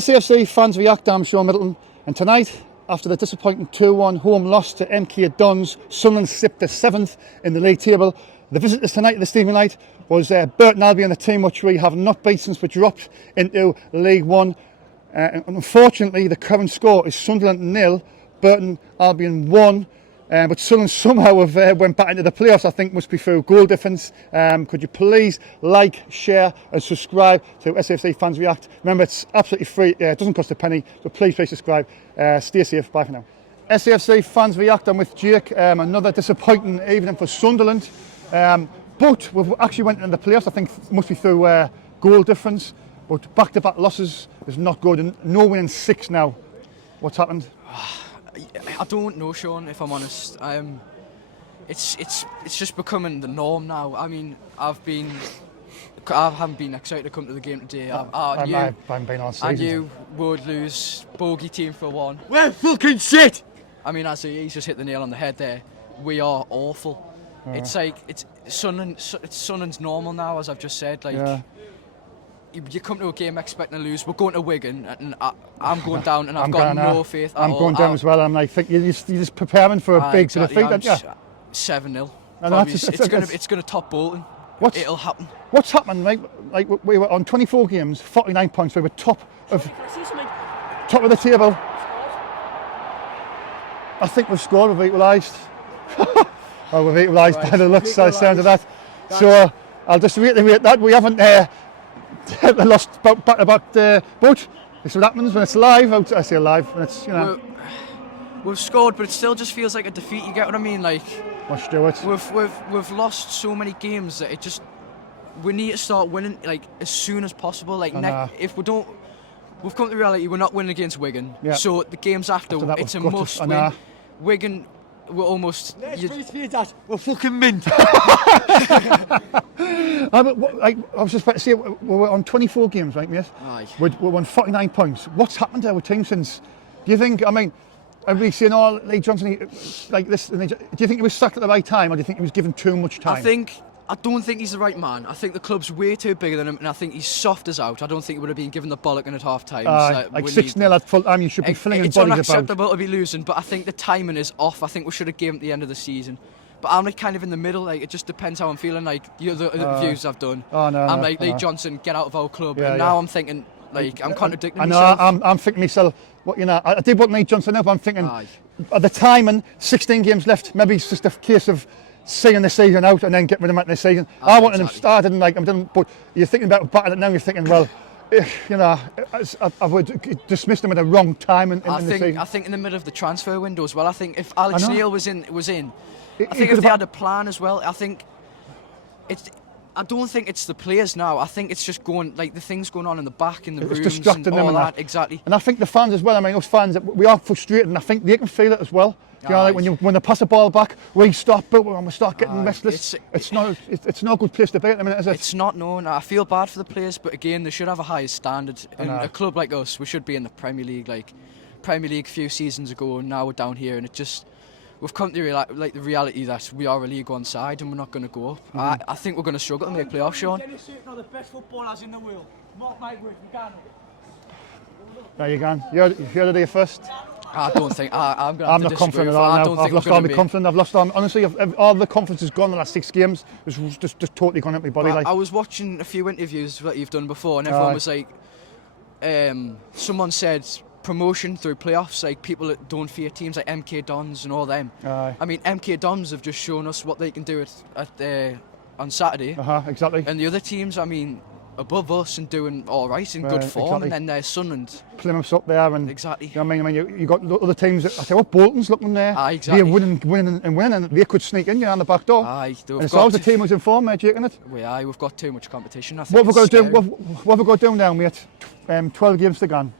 SHAUN fans react. I'm Sean Middleton, and tonight, after the disappointing 2-1 home loss to MK Dons, Sunderland slipped to 7th in the league table. The visitors tonight at the Stephen Light was Burton Albion, a team which we have not beat since we dropped into League One. And unfortunately, the current score is Sunderland 0, Burton Albion 1. But Sunderland somehow have went back into the playoffs. I think must be through goal difference. Could you please like, share and subscribe to SFC Fans React? Remember, it's absolutely free. It doesn't cost a penny. So please subscribe. Stay safe. Bye for now. SFC Fans React. I'm with Jake. Another disappointing evening for Sunderland. But we've actually went into the playoffs. I think it must be through goal difference. But back-to-back losses is not good. And no win in 6 now. What's happened? I don't know, Sean, if I'm honest. It's just becoming the norm now. I mean, I haven't been excited to come to the game today. I'm being on season. And you would lose bogey team for 1. We're fucking shit! I mean, he's just hit the nail on the head there. We are awful. It's like, it's Sunderland's normal now, as I've just said. Like, you come to a game expecting to lose. We're going to Wigan, and I'm going down, and I've got no faith at all. I'm going down as well. I'm like, you're just preparing for a big defeat, aren't you? 7-0. It's going to top Bolton. It'll happen. What's happened? Like we were on 24 games, 49 points. We were top of the table. I think we've scored. We've equalised. Well, we've equalised by the looks, sound of that. So I'll just reiterate that we haven't. Lost back-to-back but this is what happens when it's live. I say live when it's, you know. We've scored, but it still just feels like a defeat. You get what I mean? Like, let's do it. We've lost so many games that we need to start winning like as soon as possible. Like if we don't, we've come to reality. We're not winning against Wigan. Yeah. So the games after that, it's a must win. Wigan. We're almost. We're fucking mint. I was just about to say, we were on 24 games, right, mate? Aye. We won 49 points. What's happened to our team since? Do you think? I mean, everybody's saying, "Oh, Lee Johnson, like this." Do you think he was sacked at the right time, or do you think he was given too much time? I don't think he's the right man. I think the club's way too bigger than him, and I think he's soft as out. I don't think he would have been given the bollocking at half time. Like 6-0 at full time, you should be filling in bodies about. It's unacceptable to be losing, but I think the timing is off. I think we should have given at the end of the season. But I'm like kind of in the middle. Like, it just depends how I'm feeling. Like the other views I've done. I'm like, Lee Johnson, get out of our club. And now I'm thinking, like, I'm contradicting myself. I'm thinking myself. What, you know, I did want Lee Johnson up. I'm thinking at the timing, 16 games left. Maybe it's just a case of seeing the season out and then get rid of him at the season. I wanted him started and but you're thinking about batting it now. You're thinking, well, you know, I would dismiss them at the wrong time in the season. I think in the middle of the transfer window as well. I think if Alex Neil was in, I think if they had a plan as well. I don't think it's the players now. I think it's just going like the things going on in the back in the rooms distracting and them all that. Exactly. And I think the fans as well. I mean, us fans, we are frustrated, and I think they can feel it as well. You know, like when they pass the ball back, we stop, but when we start getting restless, it's not a good place to be at the minute, is it? It's not. No, I feel bad for the players, but again, they should have a higher standard. In a club like us, we should be in the Premier League. Like Premier League a few seasons ago, and now we're down here, and we've come to the reality that we are a League One side, and we're not going to go up. I think we're going to struggle to make playoffs, Sean. The best footballers in the world. Mark my words, we can. There you go. You're the day first. I don't think I'm not confident at all now. I've lost all my confidence. I've lost honestly. All the confidence has gone the last 6 games. It's just totally gone out my body. I was watching a few interviews that you've done before, and everyone was like, someone said promotion through playoffs, like people that don't fear teams like MK Dons and all them. I mean, MK Dons have just shown us what they can do on Saturday. Exactly. And the other teams, I mean, above us and doing all right in good form, and then there's Sunderland. Plymouth's up there, and exactly. You know what I mean, you got other teams. I tell you what, Bolton's looking there. Exactly. They're winning, and they could sneak in on the back door. And it's always the team who's in form, Jake, isn't it? We've got too much competition. I think what have we got to do? What have we got to do now, mate? 12 games to go.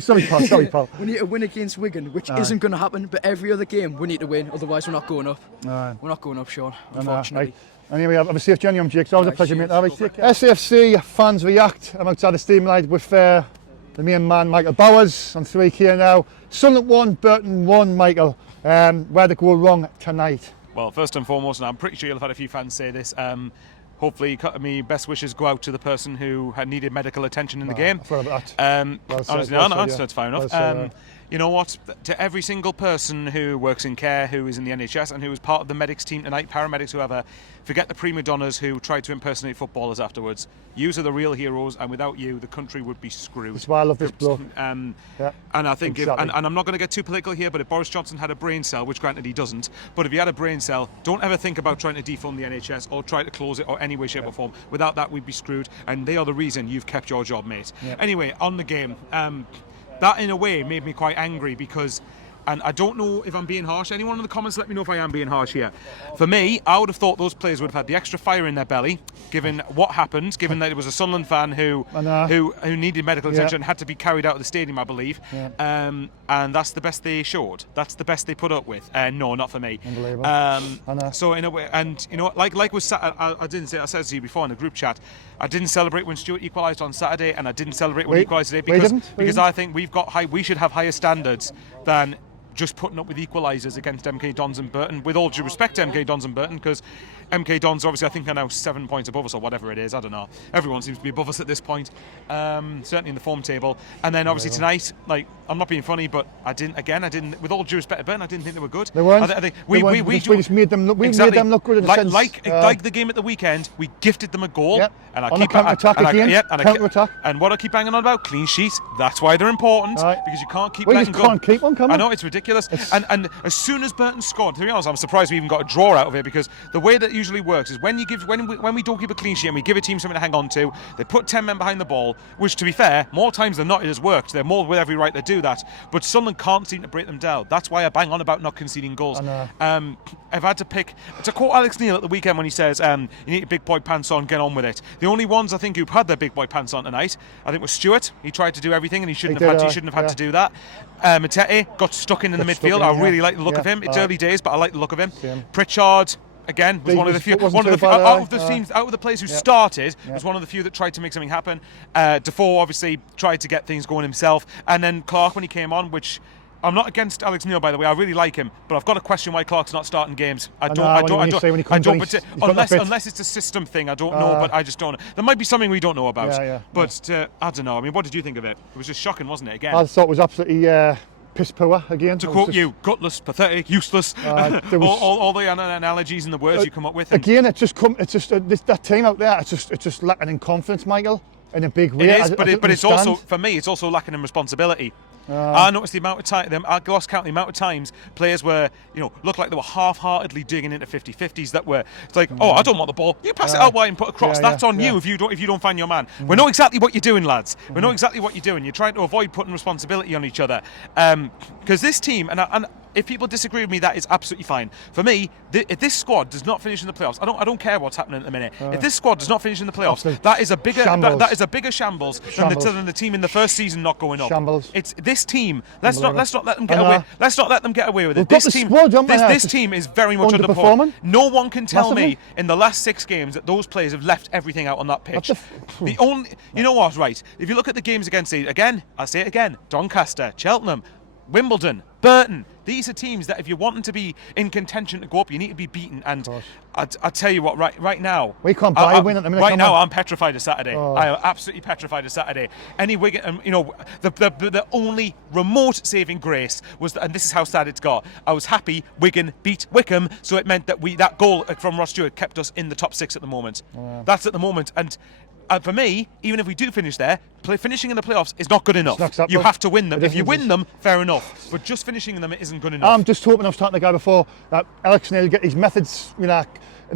Sorry, Paul. We need to win against Wigan, which isn't going to happen. But every other game we need to win, otherwise we're not going up. We're not going up, Sean. Unfortunately. Anyway, have a safe journey home, Jake. It's always a pleasure, mate. SFC Fans React. I'm outside the Steam Light with the main man, Michael Bowers, on 3K now. Sunderland 1, Burton 1, Michael. Where'd it go wrong tonight? Well, first and foremost, and I'm pretty sure you'll have had a few fans say this, hopefully, my best wishes go out to the person who had needed medical attention in the game. I forgot about that. Honestly, that's fair enough. You know what? To every single person who works in care, who is in the NHS, and who is part of the medics team tonight, paramedics, whoever, forget the prima donnas who try to impersonate footballers afterwards. Yous are the real heroes, and without you, the country would be screwed. That's why I love this bloke. And I think, exactly. and I'm not going to get too political here, but if Boris Johnson had a brain cell, which granted he doesn't, but if he had a brain cell, don't ever think about trying to defund the NHS or try to close it or any way, shape or form. Without that, we'd be screwed, and they are the reason you've kept your job, mate. Anyway, on the game. That in a way made me quite angry because, and I don't know if I'm being harsh, anyone in the comments let me know if I am being harsh here. For me, I would have thought those players would have had the extra fire in their belly, given what happened, given that it was a Sunderland fan who needed medical attention and had to be carried out of the stadium, I believe. And that's the best they showed. That's the best they put up with. No, not for me. Unbelievable. So in a way, and you know, like was I didn't say, I said to you before in the group chat, I didn't celebrate when Stuart equalised on Saturday, and I didn't celebrate when he equalised today because I think we should have higher standards than just putting up with equalisers against MK Dons and Burton. With all due respect to MK Dons and Burton, because MK Dons obviously I think are now 7 points above us or whatever it is. I don't know. Everyone seems to be above us at this point. Certainly in the form table. And then obviously tonight, like, I'm not being funny, but I didn't. With all due respect to Burton, I didn't think they were good. They weren't. We just made them look. Exactly. Made them look good in a sense. Like the game at the weekend, we gifted them a goal. And on the counter-attack again. Counter-attack. And what I keep banging on about, clean sheets. That's why they're important, because you can't keep letting go. You can't keep one coming. I know, it's ridiculous. And as soon as Burton scored, to be honest, I'm surprised we even got a draw out of it, because the way that usually works is when we don't keep a clean sheet and we give a team something to hang on to, they put 10 men behind the ball, which, to be fair, more times than not it has worked. They're more with every right to do that. But Sunderland can't seem to break them down. That's why I bang on about not conceding goals. I've had to pick, to quote Alex Neil at the weekend when he says, you need your big boy pants on, get on with it. The only ones I think who've had their big boy pants on tonight, I think was Stuart. He tried to do everything and he shouldn't have had to do that. Matete got stuck in the midfield. I really like the look of him. It's early days, but I like the look of him. Pritchard, again, was one of the few out of the players who started, was one of the few that tried to make something happen. Defoe obviously tried to get things going himself, and then Clark when he came on, which I'm not against Alex Neil, by the way. I really like him, but I've got to question why Clark's not starting games. Unless it's a system thing. I don't know, but I just don't know. There might be something we don't know about. But I don't know. I mean, what did you think of it? It was just shocking, wasn't it? Again, I thought it was absolutely piss poor again. To quote you, gutless, pathetic, useless. All the analogies and the words you come up with. Again, that team out there. It's just lacking in confidence, Michael, in a big way. It is, but it's also, for me, it's also lacking in responsibility. I noticed the amount of time, I lost count the amount of times players were, looked like they were half-heartedly digging into 50-50s that were, it's like, I don't want the ball, you pass it out wide and put a cross, that's on you if you don't find your man. We know exactly what you're doing, lads. We know exactly what you're doing. You're trying to avoid putting responsibility on each other. Because this team, and if people disagree with me, that is absolutely fine. For me, if this squad does not finish in the playoffs, I don't care what's happening at the minute. If this squad does not finish in the playoffs, that is a bigger shambles than the team in the first season not going up. Shambles. It's this team. Let's not let them get away. Let's not let them get away with it. This team is very much underperforming. No one can tell me in the last 6 games that those players have left everything out on that pitch. The only, you know what, right? If you look at the games against, again, I'll say it again, Doncaster, Cheltenham, Wimbledon, Burton. These are teams that if you're wanting to be in contention to go up, you need to be beaten. And I tell you what, right now, we can't buy a win at the minute. Right now, I'm petrified of Saturday. I am absolutely petrified of Saturday. Any Wigan, the only remote saving grace was, and this is how sad it's got. I was happy Wigan beat Wickham, so it meant that that goal from Ross Stewart kept us in the top 6 at the moment. That's at the moment, and. For me, even if we do finish there, finishing in the playoffs is not good enough. You have to win them. If you win them, fair enough. But just finishing in them isn't good enough. I'm just hoping, I was talking to the guy before, that Alex Neil get his methods, in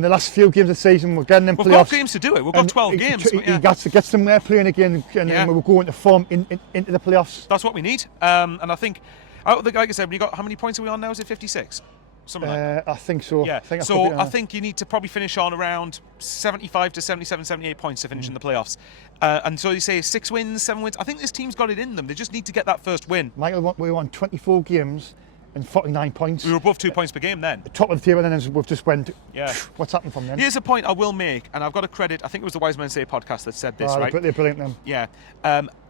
the last few games of the season. We're getting them playoffs. We've got games to do it. We've got 12 games. He gets them there playing again, and we'll go into form into the playoffs. That's what we need. And I think, like I said, how many points are we on now? Is it 56? Something like that. I think so. Yeah. I think you need to probably finish on around 75 to 77, 78 points to finish in the playoffs. And so you say 6 wins, 7 wins. I think this team's got it in them. They just need to get that first win. Michael, we won 24 games and 49 points. We were above 2 points per game then. Top of the table, and then we've just went. What's happened from then? Here's a point I will make, and I've got to credit. I think it was the Wise Men Say podcast that said this, right? They're brilliant then. Yeah.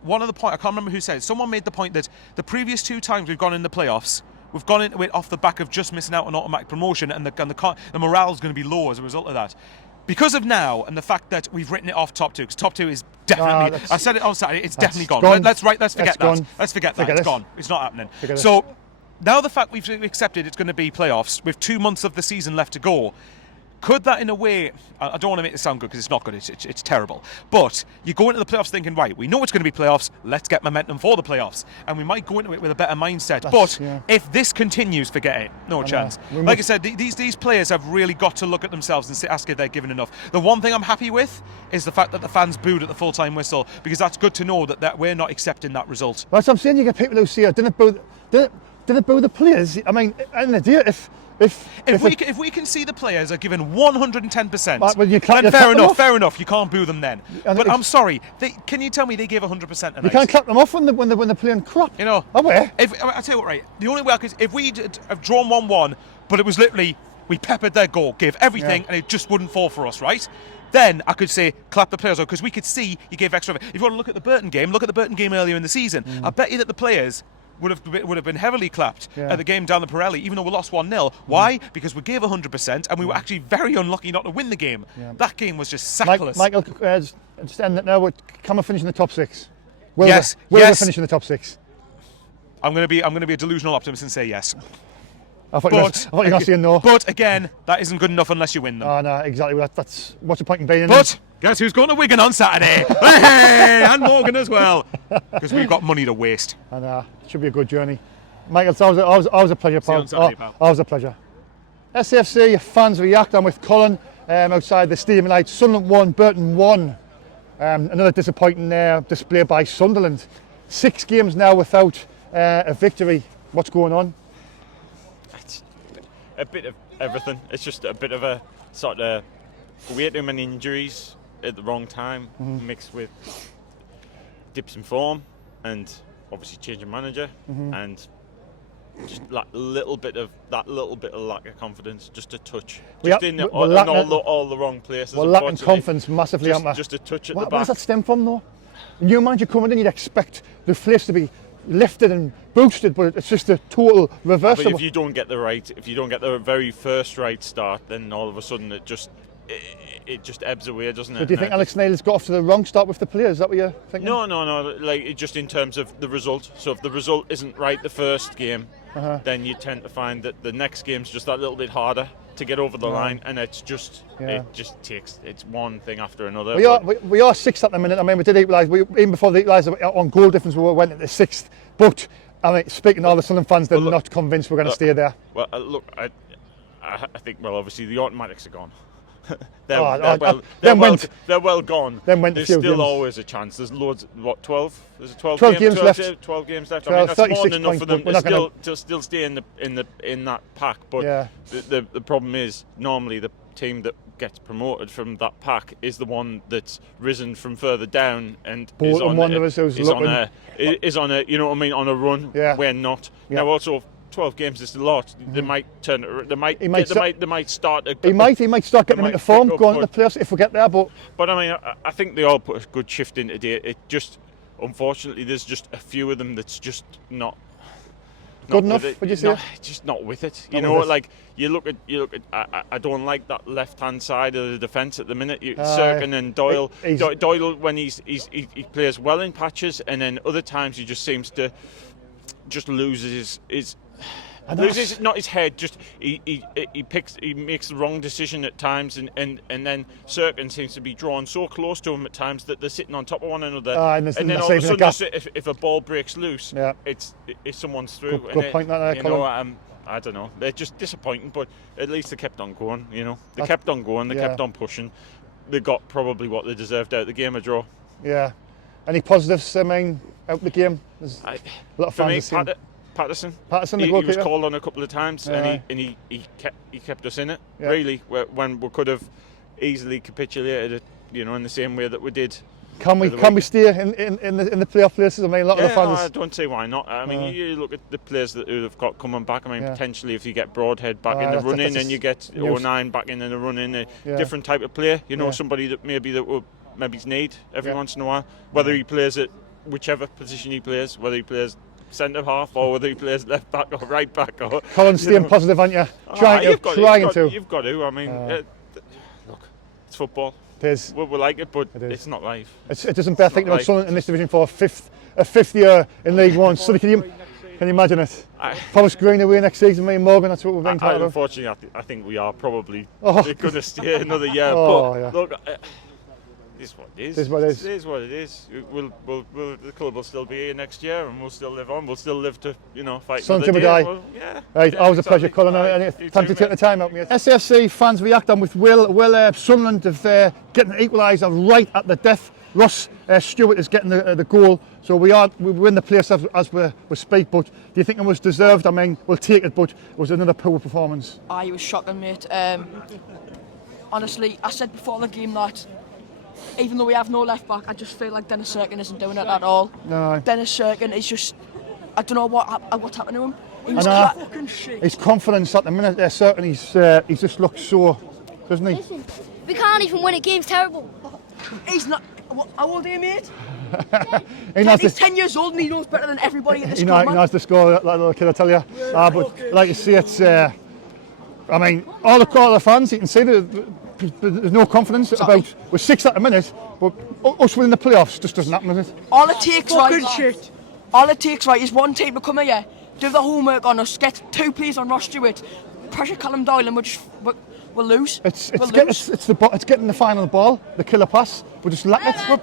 One of the point I can't remember who said it. Someone made the point that the previous 2 times we've gone in the playoffs, we've gone into it off the back of just missing out on automatic promotion, and the morale's going to be low as a result of that. because of now and the fact that we've written it off top 2, because top 2 is definitely. I said it on Saturday. It's definitely gone. gone. Let's forget that. Gone. Let's forget that. Forget It's it. gone. It's not happening. Forget it. So now the fact we've accepted it's going to be playoffs with 2 months of the season left to go. Could that, in a way, I don't want to make it sound good because it's not good, it's terrible, but you go into the playoffs thinking, right, we know it's going to be playoffs, let's get momentum for the playoffs, and we might go into it with a better mindset, but if this continues, forget it, no chance. Like I said, these players have really got to look at themselves and ask if they're given enough. The one thing I'm happy with is the fact that the fans booed at the full-time whistle, because that's good to know that we're not accepting that result. That's what I'm saying. You get people who say, didn't it boo the players? I mean, in the day, if we can see the players are given 110%, well, then fair enough, you can't boo them then. But I'm sorry, can you tell me they gave 100% tonight? You can't clap them off when they're playing crap. You know, where? I tell you what, right? The only way if we have drawn 1-1, but it was literally we peppered their goal, gave everything, and it just wouldn't fall for us, right? Then I could say clap the players on, because we could see you gave extra. If you want to look at the Burton game, earlier in the season. I bet you that the players would have been heavily clapped at the game down the Pirelli, even though we lost 1-0. Why? Because we gave 100% and we were actually very unlucky not to win the game. That game was just sackless. Michael, just end it now. Can we finish in the top 6? Yes. Will we finish in the top 6? I'm going to be a delusional optimist and say yes. I thought you were going to say no. But again, that isn't good enough unless you win them. Oh, no, exactly. That's what's the point in being in But guess who's going to Wigan on Saturday? Hey, and Morgan as well, because we've got money to waste. And it should be a good journey. Michael, it's always a pleasure, pal. Always a pleasure. SFC fans react. I'm with Colin outside the Stadium Light. Sunderland 1, Burton 1. Another disappointing display by Sunderland. 6 games now without a victory. What's going on? It's a bit of everything. It's just a bit of a sort of way too many injuries at the wrong time, mixed with dips in form and obviously changing manager, and just like a little bit of lack of confidence, just a touch, all the wrong places. We're lacking confidence massively, aren't we? Just a touch at the back. Where does that stem from, though? New manager coming in, you'd expect the place to be lifted and boosted, but it's just a total reverse. But if you don't get the very first right start, then all of a sudden it just ebbs away, doesn't it? So do you think Alex Neil's got off to the wrong start with the players? Is that what you're thinking? No. Like, just in terms of the result. So if the result isn't right the first game, then you tend to find that the next game's just that little bit harder to get over the line, and it just takes one thing after another. We are 6th at the minute. I mean, we did equalise. Even before the equaliser on goal difference, we went into 6th. But I mean, speaking to all the Sunderland fans, they're not convinced we're going to stay there. Well, look, I think obviously the automatics are gone. They're well gone. There's still games. Always a chance. There's loads. What, 12? There's 12 games left. 12 games left. 12, I mean, that's more than enough for them to still stay in that pack. But the problem is, normally the team that gets promoted from that pack is the one that's risen from further down and is on a you know what I mean, on a run. We're not. Now also, 12 games is a lot. They might turn. They might start. He might start getting them into form, going to the playoffs if we get there. But I mean, I think they all put a good shift in today. It just, unfortunately, there's just a few of them that's just not good enough. Would you say? Just not with it. You know, like you look at. I don't like that left-hand side of the defence at the minute. Sirkin and Doyle. Doyle, when he plays well in patches, and then other times he just seems to just loses his not his head, just he makes the wrong decision at times, and then Sirkin seems to be drawn so close to him at times that they're sitting on top of one another, and then all of a sudden if a ball breaks loose, it's someone's through. Good point that there, Colin. I don't know, they're just disappointing, but at least they kept on going. You know, they kept on going, they kept on pushing. They got probably what they deserved out of the game, a draw. Yeah. Any positives, I mean, out of the game? There's a lot of fans. Patterson, he was called on a couple of times, and he kept us in it. Really, when we could have easily capitulated it, you know, in the same way that we did. Can we stay in the playoff places? I mean, a lot of the fans. I don't see why not. I mean, you look at the players that have got coming back. I mean, potentially if you get Broadhead back in the running, and you get 09 back in the running, a different type of player. You know, somebody that will need every once in a while. Whether he plays at whichever position he plays, whether he plays centre half or whether he plays left back or right back. Or Colin, staying positive, aren't you? Trying to. You've got to. I mean, look, It's football. It is. We like it, but is. it's not life. It doesn't bear thinking about Sunderland in this division for a fifth year in League One. So can you imagine it? Forest Green away next season, me and Morgan, that's what we're being talking about. Unfortunately, I think we are probably going to stay another year. Look, it is what it is. It is what it is. It is what it is. The club will still be here next year, and we'll still live on. We'll still live to, fight Something another to die. Well, yeah. Right, always a pleasure, Colin. Time to take the time out, mate. SFC fans react on with Will Sunderland of getting the equaliser right at the death. Ross Stewart is getting the goal, so we win the place as we speak. But do you think it was deserved? I mean, we'll take it, but it was another poor performance. It was shocking, mate. Honestly, I said before the game that even though we have no left back, I just feel like Dennis Serkin isn't doing it at all. No. Dennis Serkin is just, I don't know what's happened to him. He was fucking shit. His confidence at the minute there, Serkin, he's just looked so, doesn't he? Listen, we can't even win a game. Terrible. He's not. How old are you, mate? He's 10 years old and he knows better than everybody in this club, man. He knows the score, that little kid, I tell you. But like you see, it's. I mean, all the fans, you can see there's no confidence about. We're 6 at the minute, but us winning the playoffs just doesn't happen, does it? All it takes, right, is one team to come here, do the homework on us, get 2 plays on Ross Stewart, pressure Callum Doyle, and we'll lose. It's getting the final ball, the killer pass. We're just lacking it. We're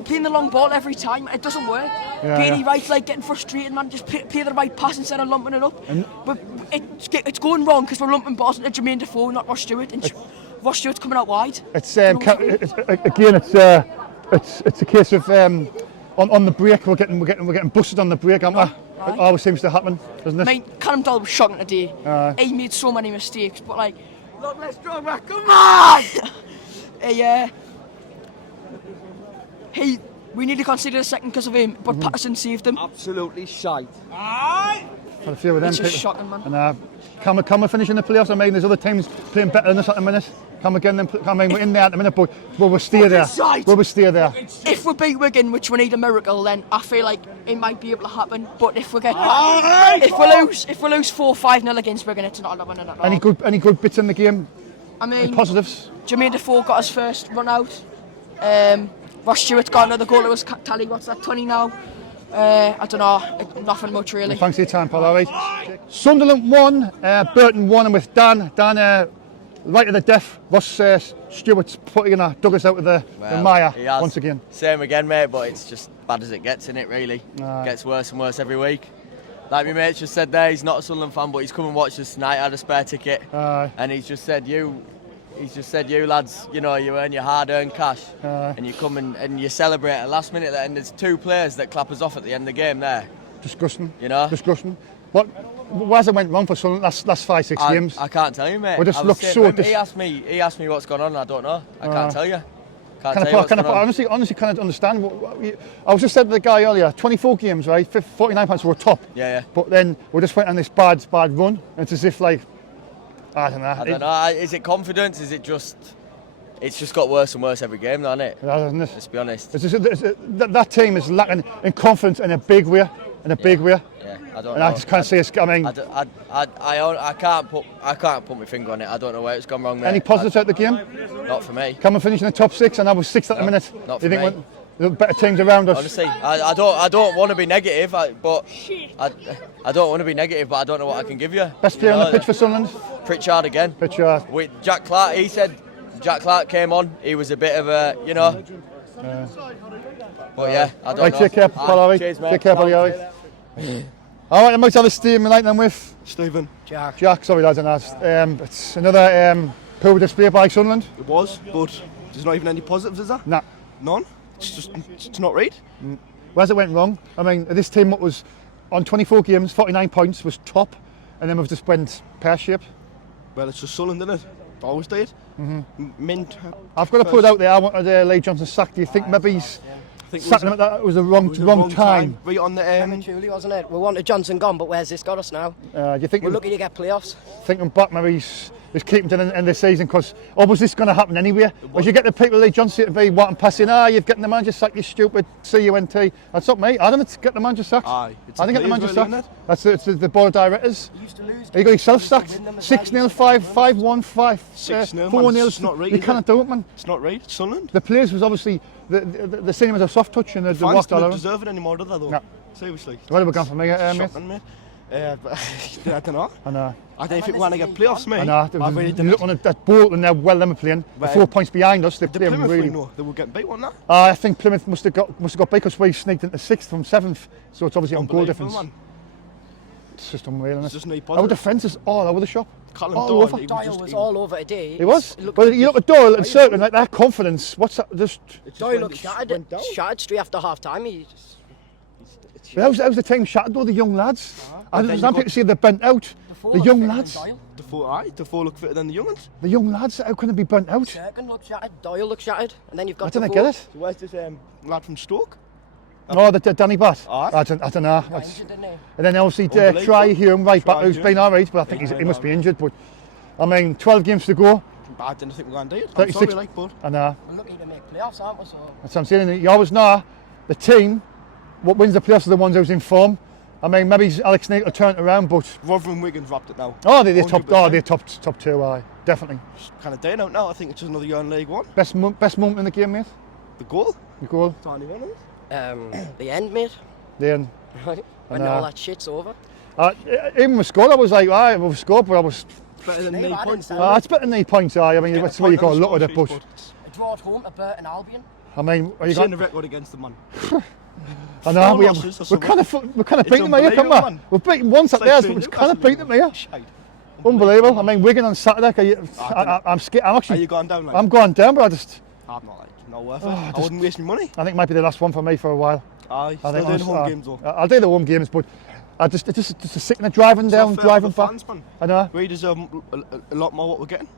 playing the long ball every time. It doesn't work. Wright's like getting frustrated, man. Just play the right pass instead of lumping it up. But it's going wrong because we're lumping balls into Jermaine Defoe, not Ross Stewart. And Ross Stewart's coming out wide. It's a case of on the break we're getting busted on the break, aren't we? It always seems to happen, doesn't it? Mate, Callum Doyle was shocking today. He made so many mistakes, but like, look, let's draw back. Come on! We need to consider a second because of him, but Patterson saved him. Absolutely shite. Had a few of them. It's just shocking, man. And can we finish in the playoffs? I mean, there's other teams playing better than us at the minute. We're in there at the minute, but will we stay there? Will we stay there? If we beat Wigan, which we need a miracle, then I feel like it might be able to happen. But if we lose 4-5-0 against Wigan, it's not happening at all. Any good bits in the game? I mean, positives. Jermaine Defoe got his first run out. Ross Stewart's got another goal. It was tally. What's that? 20 now. I don't know. Nothing much really. Well, thanks for your time, Paul. All right. Sunderland won. Burton won, and with Dan right to the death. Ross Stewart's putting Douglas out of the mire once again. Same again, mate. But it's just bad as it gets, in it. Really, gets worse and worse every week. Like my mate just said there, he's not a Sunderland fan, but he's come and watched us tonight. Had a spare ticket, and he's just said you lads, you earn your hard-earned cash, and you come and you celebrate at the last minute, and there's 2 players that clap us off at the end of the game there. Disgusting. Disgusting. Where's it went wrong for Sunderland last 5-6 games? I can't tell you, mate. We just look so. He asked me what's going on. I don't know. I can't tell you. Honestly, can't understand. I was just said to the guy earlier, 24 games, right? 49 points, we're top. Yeah. But then we just went on this bad run. It's as if like. I don't know. Is it confidence? Is it just? It's just got worse and worse every game, hasn't it? Hasn't it? Let's be honest. That team is lacking in confidence in a big way. Yeah, I don't know. I just can't see us. I mean, I can't put my finger on it. I don't know where it's gone wrong, mate. Any positives out the game? Not for me. Can we finish in the top 6? And I was 6th at the minute. Not for me. The better teams around us. Honestly, I don't want to be negative, but I don't want to be negative, but I don't know what I can give you. Best player on the pitch for Sunderland? Pritchard again. Pritchard. With Jack Clark, he said Jack Clark came on. He was a bit of a, But yeah, I don't know. Take care, Paul. Cheers, mate. Take care, buddy. All right, I might have a team tonight then with Stephen. Jack, sorry lads, it's another poor display by Sunderland. It was, but there's not even any positives, is there? Nah. None? It's not right. Where's it went wrong? I mean, this team was on 24 games, 49 points, was top, and then we've just went pear-shaped. Well, it's just Sunderland, isn't it? Always did. I've got to put it out there, I wanted Lee Johnson sacked. Do you think maybe he's think sacking him at that was the wrong time. Right on the Prematurely, wasn't it? We wanted Johnson gone, but where's this got us now? Do you think We're lucky to get playoffs. Thinking back, maybe he's keeping to the end of the season because was this going to happen anyway? Was you get the people like Johnson to be wanting passing? You've getting the manager sacked, you stupid CUNT. That's not me. I didn't get the manager sacked. Aye, I didn't get the manager really, sacked. That's the board of directors. You used to lose. You got yourself sacked. 6-0, 5-1, 5-4 4-0. It's not right. You cannot do it, man. It's not right. It's Sunderland. The players was obviously the same as a soft touch and the Fans walked all don't over. deserve it anymore, do they, though? No. Seriously. What have we gone for me, mate? Shocking, mate. I don't know. I know. I don't think we want to get playoffs, mate. I know. I really You look on that Bolton, they're well them playing. The 4 points behind us, they're The playing Plymouth really. we know they were getting beat, weren't they? I think Plymouth must have got beat because we sneaked into 6th from 7th, so it's obviously on goal Unbelievable, difference. man. It's just unreal, isn't It's it? just no Our positive. defence is all over the shop. Callum all Doyle, over. he Doyle was all over today. He was. Looked Well, like you look at Doyle and Circling, like that confidence. What's that? Just. Doyle looked shattered. Shattered straight after half time. How's the team shattered though? The young lads. I then don't you know. got- People say they're bent out. The young lads. The four look fitter than the young ones. The young lads. How can they be burnt out? Cirkin looked shattered. Doyle looked shattered. And then you've got. I don't get it. So where's this lad from Stoke? Oh, the Danny Bat. Aye. I don't know. Got injured, didn't he? And then obviously Unbelievable. Try Hume right back, Try who's Hume. been alright, but I think he must be injured. But I mean, 12 games to go. I didn't think we were going to do it. I'm 36. sorry, like, but I know. We're lucky to make playoffs, aren't we? So. That's what I'm saying. You always know the team, what wins the playoffs are the ones who's in form. I mean, maybe Alex Neil will turn it around, but Rotherham Wigan dropped it now. oh, they're top. 100%. Oh, they're top two. Definitely. Kind of down out now. I think it's just another year in League One. Best moment in the game, mate. The goal. The goal. Tiny one. The end, mate. Then. Right. When And, all that shit's over. Even with score, I was like, we've scored, but I was. Better than 9 points. It's better than 8 points. I mean, that's where you got to look at it, but A draw at home to Burton Albion. I mean, are you Seeing got? the record against them, man. I know Four we losses or we're kind of It's beating them here, come unbelievable, on. man. We've beaten once at It's like theirs, saying but we've kind of Newcastle, beaten them here. Shite. Unbelievable. I mean, Wigan on Saturday. I'm scared. I'm Are actually. you going down? Like? I'm going down, but I'm not like not worth it. I wouldn't waste my money. I think it might be the last one for me for a while. Aye, I still think doing home games though. I'll do the home games, but I just a sickening driving down, It's not fair driving for the back. fans, man. I know. We deserve a lot more what we're getting.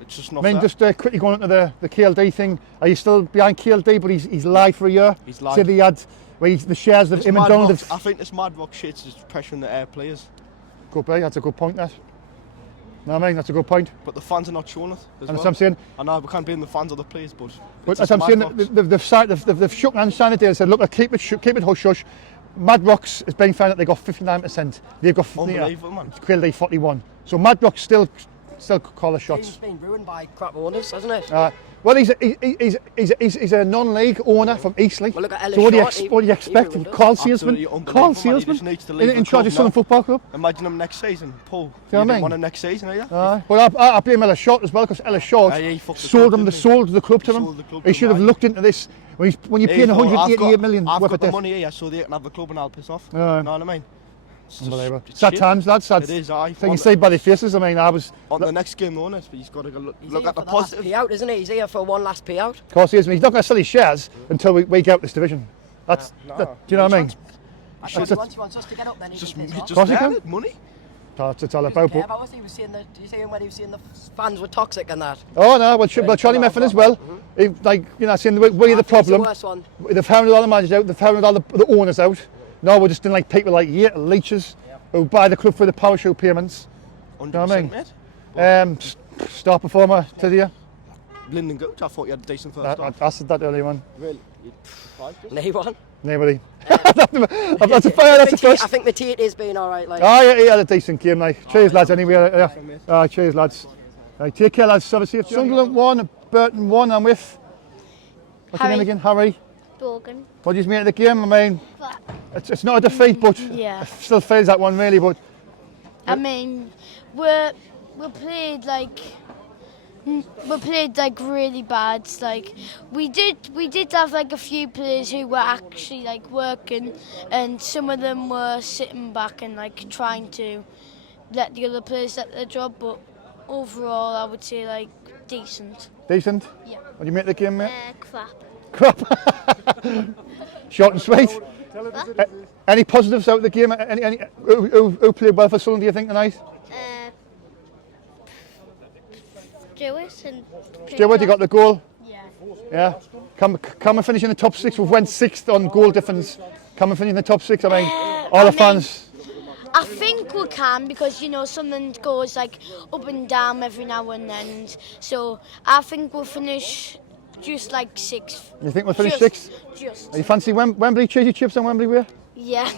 It's just I not mean, fair. just quickly going into the KLD thing. Are you still behind KLD? But he's lied for a year. He's lied. Said he had the shares of This him and Mad Donald. Rock- I think this Mad Rock shit's just pressuring the players. Could be. That's a good point. That. No, I mean that's a good point. But the fans are not showing it. And that's what I'm saying. I know we can't blame the fans or the players, but. But as I'm saying, they've shook hands signed it there and said, look, keep it hush hush. Mad Rocks has been found that they got 59%. They've got Unbelievable, man. KLD 41. So Mad Rocks still call the shots. Team's been ruined by crap owners, hasn't it? Well, he's a non-league owner from Eastleigh. Well, look at Ellis So what do you, Short, what do you he expect? ruined us. Carl Absolutely Salesman, unbelievable, Carl man. He Salesman just needs to leave in the charge club of Sunderland now. Football Club. Imagine him next season, Paul. what I You didn't mean? want him next season, are you? Well, I blame Ellis Short as well because Ellis Short He fucked the sold club, him, didn't he? sold the club to Sold him. the club He to should have him, looked into this when you're paying 188 million I've worth got of the debt. money here, so they can have the club and I'll piss off. You Aye. know what I mean? It's just- Unbelievable. it's Sad shit. times, lads. Sad. It is, aye. I think you see by the faces. I mean, I was. On the next game, though, innit? But he's got to look He's at here the for the last positive. payout, isn't he? He's here for one last payout. Of course, he is. He's not going to sell his shares until we get out this division. That's. No. Do you know what I mean? Actually, he wants us to get up, then he Just, can piss off. just course he earn can. it, money. That's what it's all He doesn't about. care But, about us. He was saying that. Did you see him when he was saying the fans were toxic and that? oh no, well, Charlie Meffin as well. He, like saying we're the I think it's problem. The worst one. They've hounded all the managers out. They've hounded all the owners out. No, we're just doing like people like leeches who buy the club for the parachute payments. 100%, know what I mean? mate. Star performer today. Linden Gooch, I thought you had a decent first half. I said that earlier on. Really? Nay one. Nobody. That's a fire. That's a first. I think Matita's been all right. Like. Oh yeah, he had a decent game. Like, cheers lads. Anyway, cheers lads. Right, take care lads. Have a safe. Sunderland 1, Burton 1. I'm with. What's your name again? Harry. Borgen. What do you make of the game? I mean, it's not a defeat, but Yeah. it still fails that one really. But I mean, we played like really bad. Like we did have like a few players who were actually like working, and some of them were sitting back and like trying to let the other players get their job. But overall, I would say like decent. decent. Yeah. What do you make of the game, mate? Crap. Crap. Short and sweet. Any positives out of the game? Who played well for Sunderland, do you think, tonight? Stewart and Stewart, you got the goal. Yeah. Yeah. Can we finish in the top 6? We've went 6th on goal difference. Can we finish in the top 6? I mean, all the fans. I think we can because, you know, something goes like up and down every now and then. So I think we'll finish just like 6th. You think we'll finish 6th? Just. You fancy Wembley, cheesy chips on Wembley way? Yeah.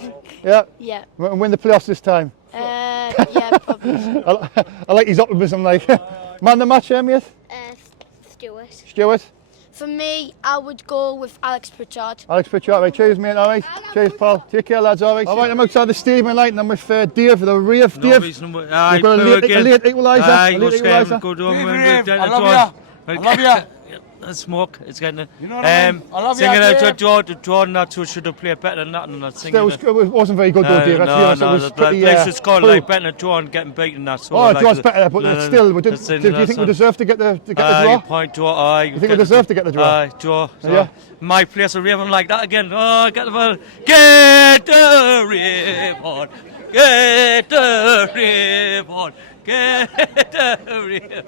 Yeah? Yeah. And win the playoffs this time? Yeah, probably. I like his optimism, like. Man the match, mate? Stuart. Stuart? For me, I would go with Alex Pritchard. Alex Pritchard, right, cheers mate, alright. Cheers pal, take care lads, alright. Alright, I'm outside the stadium light and I'm with Dave, the rave. Dave, we've got a late equaliser. I love you. I love you. Smoke, it's getting it. You know what I mean? I love you. Singing out to Jordan, that should have played better than that. And not singing it wasn't very good though, Dave. No, it was pretty, it's scored like better than Jordan getting beaten. That so. Oh, Jordan's better, but still, do you think we deserve to get the draw? Point Joe. You think we deserve to get the draw? Joe. Yeah. My place of raving like that again. Oh, get the ball. Get the rave on. Get the rave on. Get the rave.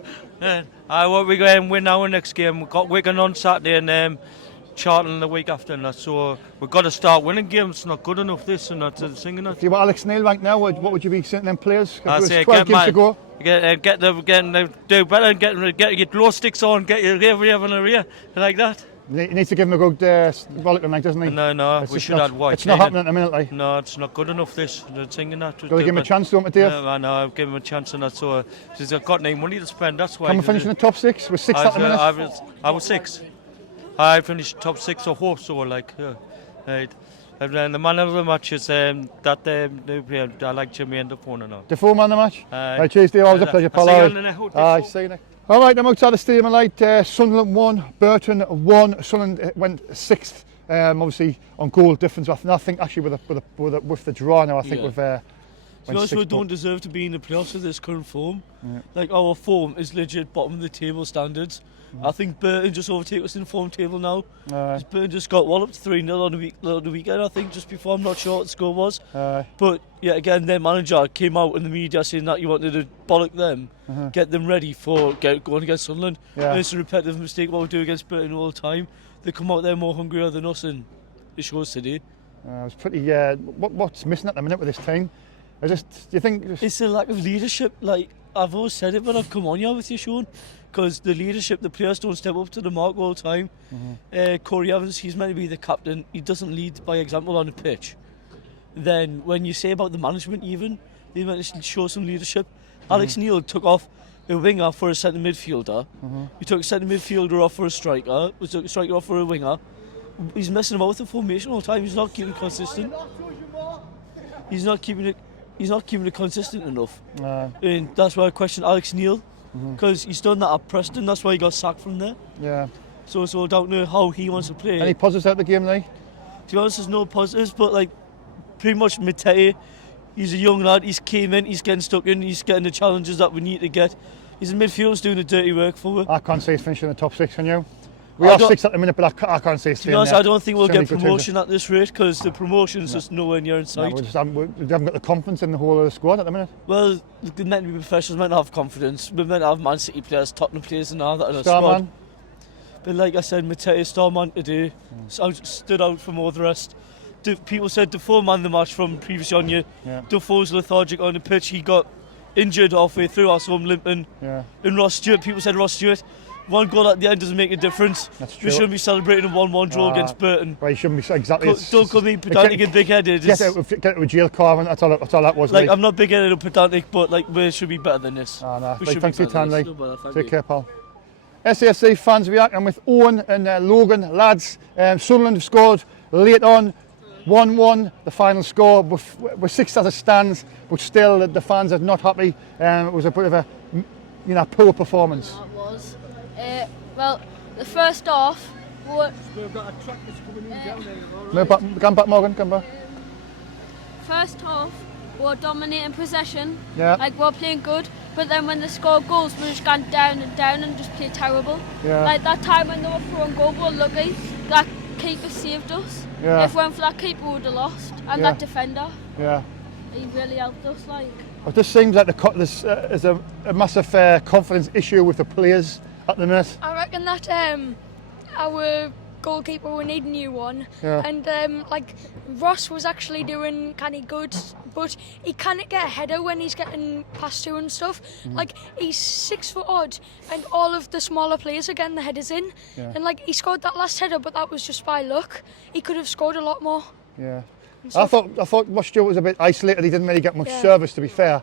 I want we go and win our next game. We've got Wigan on Saturday and Charlton the week after and that. So we've got to start winning games. It's not good enough this and that. Singing that. If you were Alex Neil right now, what would you be saying to them players? I say 12 games to go. Do better and get your glow sticks on, get your rave in the rear like that. He needs to give him a good rollicking, like, doesn't he? No, we should have white. It's not happening at the minute, like. No, it's not good enough. This singing that. Got to give him a chance, don't we, Dave? I know, give him a chance, and that's so. He's got no money to spend. That's why. Can we finish in the top 6? We're 6th at the minute. I was 6. I finished top 6 or 4, so like, right. And then the man of the match is new player. I like Jimmy and Defoe now. Defoe man of the match. Right, cheers, Dave. Always a pleasure, pal. See you next. All right, I'm outside the stadium light. Sunderland 1, Burton 1. Sunderland went 6th, obviously on goal difference. I think actually with the draw now, I think we've. To be honest, we don't deserve to be in the playoffs with this current form. Yeah. Like our form is legit bottom of the table standards. I think Burton just overtake us in the form table now. Burton just got walloped 3-0 on the weekend, I think, just before. I'm not sure what the score was. But yeah, again, their manager came out in the media saying that you wanted to bollock them, get them ready for going against Sunderland. And it's a repetitive mistake what we do against Burton all the time. They come out there more hungrier than us, and it shows today. It was pretty. What's missing at the minute with this team? Do you think it's a lack of leadership? Like I've always said it when I've come on here with you, Sean, because the leadership, the players don't step up to the mark all the time. Corey Evans, he's meant to be the captain. He doesn't lead by example on the pitch. Then when you say about the management, even they meant to show some leadership. Alex Neil took off a winger for a centre midfielder. He took a centre midfielder off for a striker. He took a striker off for a winger. He's messing about with the formation all the time. He's not keeping it consistent. He's not keeping it consistent enough. And that's why I question Alex Neil, because he's done that at Preston. That's why he got sacked from there. Yeah. So I don't know how he wants to play. Any positives out of the game, like? To be honest, there's no positives, but like pretty much Matei, he's a young lad. He's came in, he's getting stuck in, he's getting the challenges that we need to get. He's in midfield, he's doing the dirty work for us. I can't say he's finishing in the top 6, can you? We are 6 at the minute, but I can't say it's. To be honest, I don't think we'll get promotion at this rate, because the promotion's just nowhere near in sight. We haven't got the confidence in the whole of the squad at the minute. Well, they're meant to be professionals, meant to have confidence. We're meant to have Man City players, Tottenham players and all that in a squad. Man. But like I said, Matei, star man today, stood out from all the rest. People said Defoe man the match from previous on you. Defoe's lethargic on the pitch. He got injured halfway through, I saw him limping. And Ross Stewart, people said Ross Stewart, one goal at the end doesn't make a difference. That's true. We shouldn't be celebrating a 1-1 draw against Burton. Well, you shouldn't be exactly. Don't call me pedantic and big-headed. Get out of jail, Carvin. That's all that was. Like I'm not big-headed or pedantic, but like we should be better than this. Thanks for your time, Lee. Take care, pal. SHAFC fans react. I'm with Owen and Logan, lads. Sunderland scored late on, 1-1. The final score. We're 6th as it stands, but still the fans are not happy. It was a bit of a poor performance. It was. Well, the first half. We've got a truck that's coming in down there. Come back, Morgan. Come back. First half, we're dominating possession. Yeah. Like we're playing good, but then when they score goals, we're just gone down and just played terrible. Yeah. Like that time when they were throwing goal, we were lucky. That keeper saved us. Yeah. If it weren't for that keeper, we would have lost. And that defender. Yeah. He really helped us. Like. It just seems like there's a massive confidence issue with the players at the minute. I reckon that our goalkeeper, we need a new one. Yeah. And like Ross was actually doing kind of good, but he can't get a header when he's getting passed to and stuff. Like he's 6 foot odd, and all of the smaller players are getting the headers in. Yeah. And like he scored that last header, but that was just by luck. He could have scored a lot more. Yeah. I thought Ross Stewart was a bit isolated. He didn't really get much service, to be fair.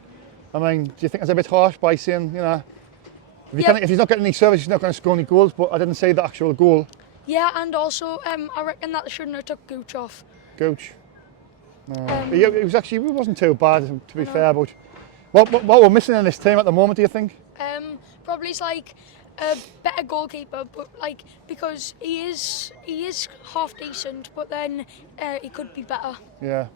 I mean, do you think it's a bit harsh by saying, you know, if he's not getting any service, he's not going to score any goals? But I didn't say the actual goal. Yeah, and also I reckon that they shouldn't have took Gooch off. Gooch. It was actually, it wasn't too bad, to be fair. But what we're missing in this team at the moment, do you think? Probably it's like a better goalkeeper, but like because he is half decent, but then he could be better. Yeah.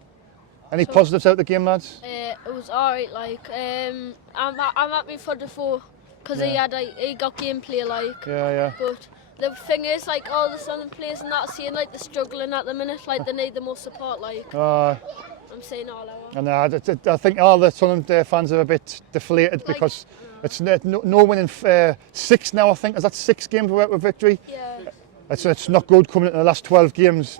Any positives out of the game, lads? It was alright. Like I'm happy for the four because he got gameplay like. Yeah. But the thing is, like all the Sunderland players and that, seeing like they're struggling at the minute, like they need the most support. Like I'm saying all out. And I think all the Sunderland fans are a bit deflated because it's no winning 6 now. I think is that 6 games without a victory. Yeah. It's not good coming into the last 12 games.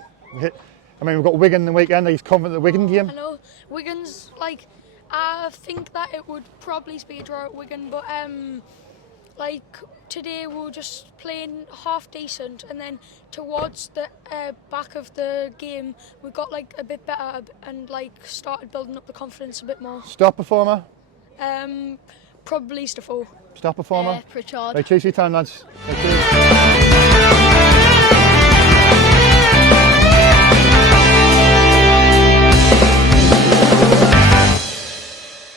I mean, we've got Wigan the weekend. He's confident the Wigan game. I know Wigan's like. I think that it would probably be a draw at Wigan, but like today we were just playing half decent, and then towards the back of the game we got like a bit better and like started building up the confidence a bit more. Star performer? Probably Staffo. Star performer? Pritchard. Right, cheers for your time, lads.